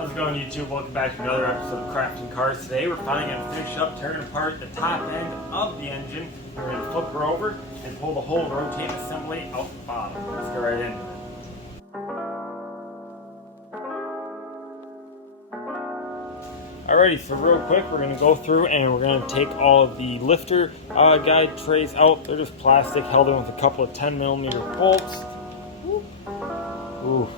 How's it going, YouTube? Welcome back to another episode of Crafting Cars. Today we're finally going to finish up tearing apart the top end of the engine. We're going to flip her over and pull the whole rotating assembly out the bottom. Let's get right into it. Alrighty, so real quick we're going to go through and we're going to take all of the lifter guide trays out. They're just plastic held in with a couple of 10mm bolts. Ooh,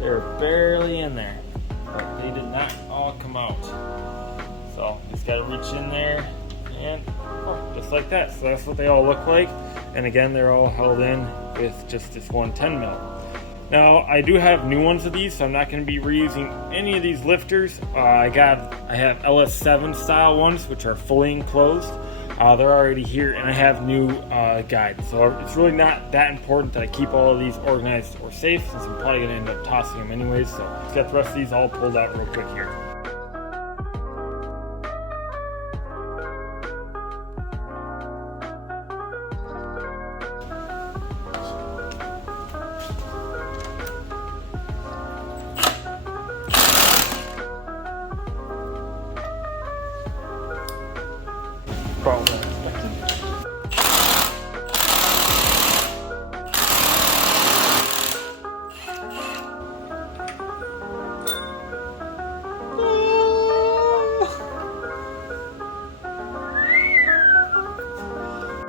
they're barely in there. But they did not all come out. So just got to reach in there and just like that. So that's what they all look like. And again, they're all held in with just this one 10mm. Now I do have new ones of these, so I'm not going to be reusing any of these lifters. I have LS1 style ones, which are fully enclosed. They're already here, and I have new guides. So it's really not that important that I keep all of these organized or safe, since I'm probably going to end up tossing them anyways. So let's get the rest of these all pulled out real quick here.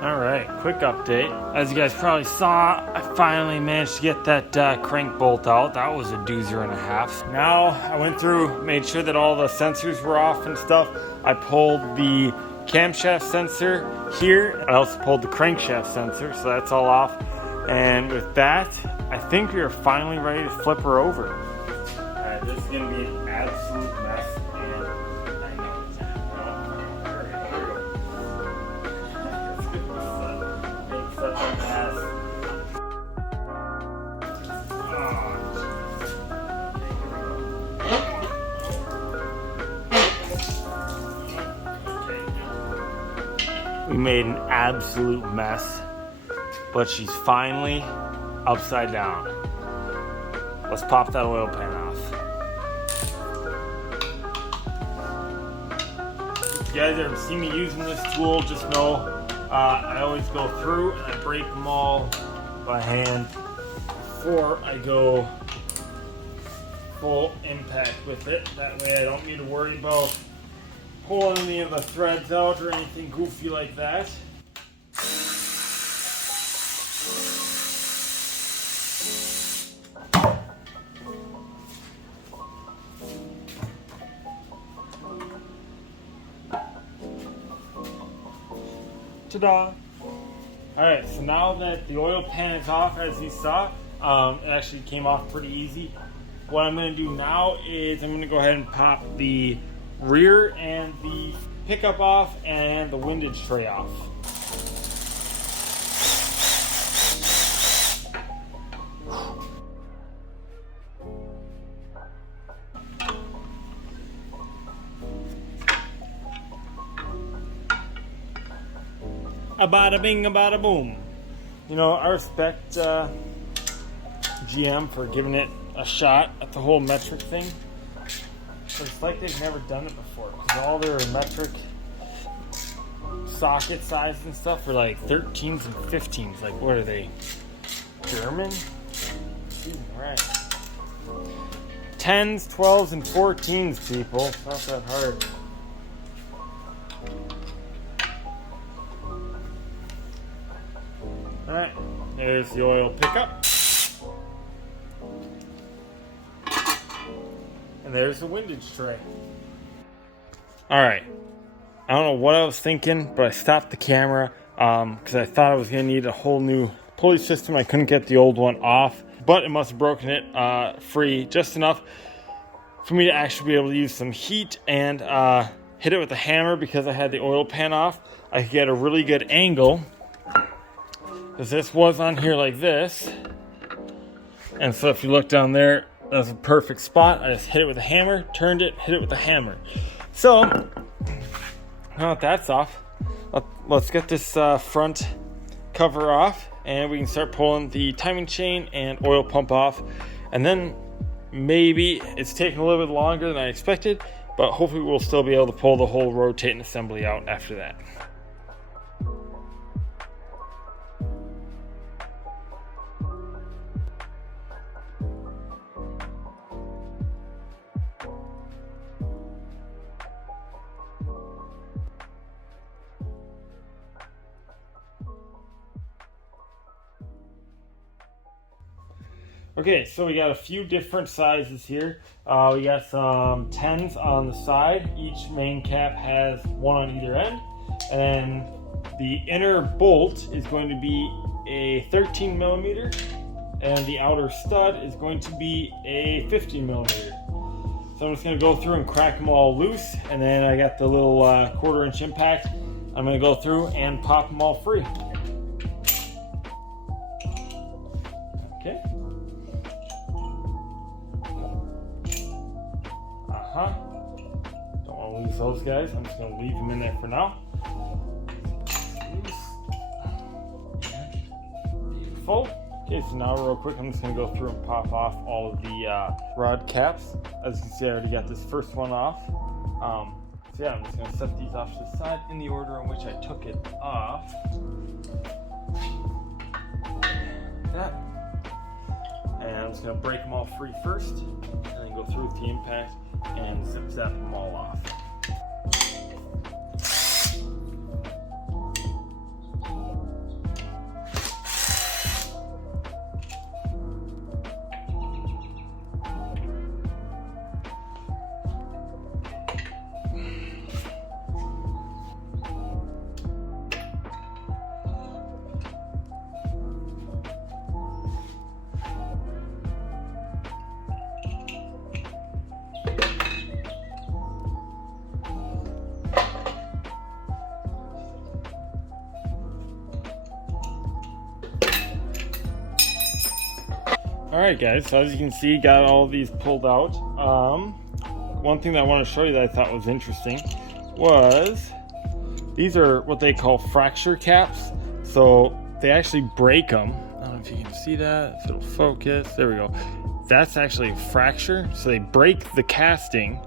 Alright, quick update. As you guys probably saw, I finally managed to get that crank bolt out. That was a doozer and a half. Now, I went through, made sure that all the sensors were off and stuff. I pulled the camshaft sensor here. I also pulled the crankshaft sensor, so that's all off. And with that, I think we are finally ready to flip her over. Alright, this is going to be an absolute mess. We made an absolute mess, but she's finally upside down. Let's pop that oil pan off. If you guys ever see me using this tool, just know I always go through and I break them all by hand before I go full impact with it. That way I don't need to worry about pulling any of the threads out or anything goofy like that. Ta-da! Alright, so now that the oil pan is off, as you saw, it actually came off pretty easy. What I'm going to do now is I'm going to go ahead and pop the rear and the pickup off and the windage tray off. A bada bing, a bada boom. You know, I respect GM for giving it a shot at the whole metric thing. But it's like they've never done it before, because all their metric socket sizes and stuff are like 13s and 15s. Like, what are they? German? Right. 10s, 12s, and 14s, people. It's not that hard. Alright, there's the oil pickup. And there's the windage tray. Alright, I don't know what I was thinking, but I stopped the camera because I thought I was going to need a whole new pulley system. I couldn't get the old one off, but it must have broken it free just enough for me to actually be able to use some heat and hit it with a hammer. Because I had the oil pan off, I could get a really good angle, because this was on here like this. And so if you look down there, that's a perfect spot. I just hit it with a hammer, turned it, hit it with a hammer. So, now that that's off, let's get this front cover off, and we can start pulling the timing chain and oil pump off, and then maybe it's taking a little bit longer than I expected, but hopefully we'll still be able to pull the whole rotating assembly out after that. Okay, so we got a few different sizes here. We got some 10s on the side. Each main cap has one on either end. And then the inner bolt is going to be a 13 millimeter, and the outer stud is going to be a 15 millimeter. So I'm just gonna go through and crack them all loose, and then I got the little 1/4 inch impact. I'm gonna go through and pop them all free. Okay. Don't want to lose those guys. I'm just going to leave them in there for now. Beautiful. Okay, so now real quick, I'm just going to go through and pop off all of the rod caps. As you can see, I already got this first one off. So yeah, I'm just going to set these off to the side in the order in which I took it off. Like that. And I'm just going to break them all free first, and then go through with the impact and zip-zap them all off. Alright guys, so as you can see, got all of these pulled out. One thing that I want to show you that I thought was interesting was these are what they call fracture caps. So they actually break them. I don't know if you can see that, if it'll focus. There we go. That's actually a fracture. So they break the casting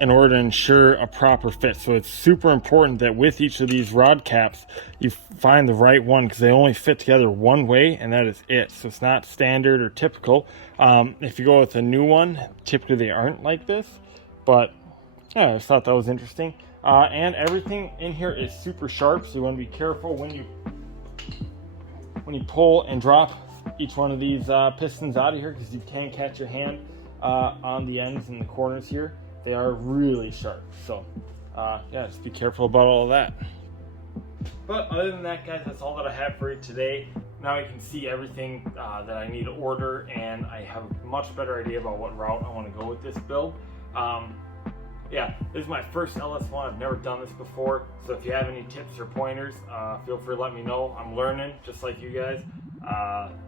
in order to ensure a proper fit. So it's super important that with each of these rod caps, you find the right one, because they only fit together one way, and that is it. So it's not standard or typical. If you go with a new one, typically they aren't like this, but yeah, I just thought that was interesting. And everything in here is super sharp, so you want to be careful when you pull and drop each one of these pistons out of here, because you can catch your hand on the ends and the corners here. They are really sharp, so yeah, just be careful about all of that. But other than that, guys, that's all that I have for you today. Now you can see everything that I need to order, and I have a much better idea about what route I want to go with this build. Yeah, this is my first LS1. I've never done this before, so if you have any tips or pointers, feel free to let me know. I'm learning just like you guys.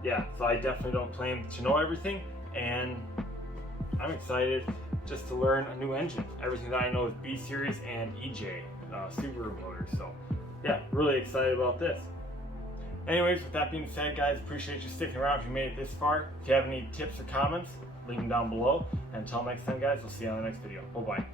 Yeah, so I definitely don't claim to know everything, and I'm excited just to learn a new engine. Everything that I know is B series and EJ Subaru motors. So yeah, really excited about this. Anyways, with that being said, guys, appreciate you sticking around if you made it this far. If you have any tips or comments, leave them down below. And until next time, guys, we'll see you on the next video. Bye-bye.